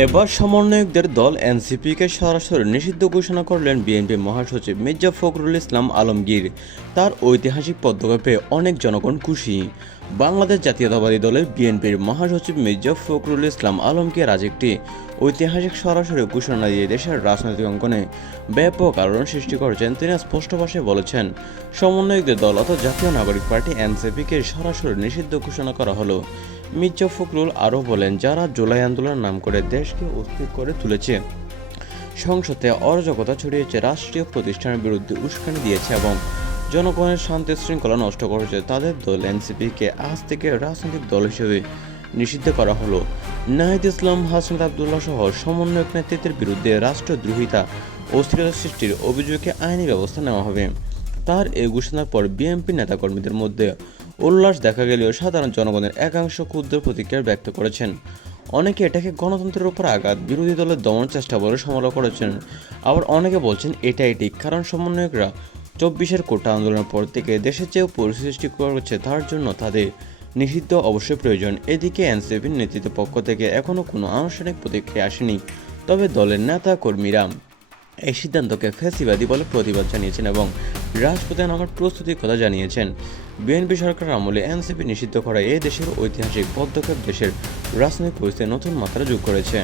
এবার সমন্বয়কদের দল এনসিপিকে সরাসরি নিষিদ্ধ ঘোষণা করলেন বিএনপি মহাসচিব মির্জা ফখরুল ইসলাম আলমগীর। তার ঐতিহাসিক পদক্ষেপে অনেক জনগণ খুশি। বাংলাদেশ জাতীয়তাবাদী দলের বিএনপির মহাসচিব মির্জা ফখরুল ইসলাম আলমগীর আজ একটি ঐতিহাসিক সরাসরি ঘোষণা দিয়ে দেশের রাজনৈতিক অঙ্গনে ব্যাপক আলোড়ন সৃষ্টি করেছেন। তিনি স্পষ্ট ভাষায় বলেছেন, সমন্বয়কদের দল অর্থাৎ জাতীয় নাগরিক পার্টি এনসিপিকে সরাসরি নিষিদ্ধ ঘোষণা করা হলো। মির্জা ফখরুল আরও বলেন, যারা জুলাই আন্দোলনের নাম করে দেশকে অস্থির করে তুলেছে, সংসদে অরাজকতা ছড়িয়েছে, রাষ্ট্রীয় প্রতিষ্ঠানের বিরুদ্ধে উস্কানি দিয়েছে এবং জনগণের শান্তি শৃঙ্খলা নষ্ট করেছে, তাদের দল এনসিপিকে আজ থেকে রাজনৈতিক দল হিসেবে নিষিদ্ধ করা হলো। নাহিদ ইসলাম, হাসনাত আবদুল্লাহ সহ সমন্বয়ক নেতৃত্বের বিরুদ্ধে রাষ্ট্রদ্রোহিতা ও অস্থিরতা সৃষ্টির অভিযোগে আইনি ব্যবস্থা নেওয়া হবে। তার এই ঘোষণার পর বিএনপি নেতাকর্মীদের মধ্যে উল্লাস দেখা গেলেও সাধারণ জনগণের একাংশ ক্ষুদ্র প্রতিক্রিয়া ব্যক্ত করেছেন। অনেকে এটাকে গণতন্ত্রের উপর আঘাত, বিরোধী দলের দমন চেষ্টা বলে সমালোচনা করেছেন। আবার অনেকে বলছেন এটাই ঠিক, কারণ সমন্বয়করা 24-এর কোটা আন্দোলনের পর থেকে দেশের চেয়েও পরিস্থিতি সৃষ্টি করেছে, তার জন্য তাদের নিষিদ্ধ অবশ্যই প্রয়োজন। এদিকে এনসিপির নেতৃত্বের পক্ষ থেকে এখনও কোনো আনুষ্ঠানিক প্রতিক্রিয়া আসেনি, তবে দলের নেতা কর্মীরা এই সিদ্ধান্তকে ফ্যাসিবাদী বলে প্রতিবাদ জানিয়েছেন এবং রাজপথে নামার প্রস্তুতির কথা জানিয়েছেন। বিএনপি সরকারের আমলে এনসিপি নিষিদ্ধ করা এই দেশের ঐতিহাসিক পদক্ষেপ দেশের রাজনৈতিক পরিস্থিতিতে নতুন মাত্রা যোগ করেছে।